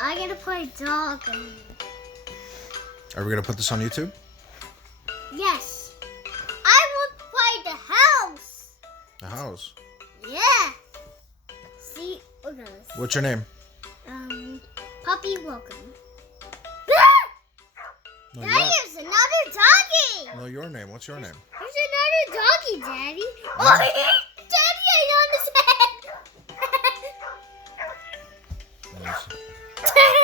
I'm gonna play dog. Are we gonna put this on YouTube? Yes. I will play the house. The house. Yeah. See, look at this. What's your name? Puppy welcome. No, Daddy, there's another doggy. no, your name. What's your name? There's another doggy, Daddy. Oh, Daddy ain't on his head. Let me see. Daddy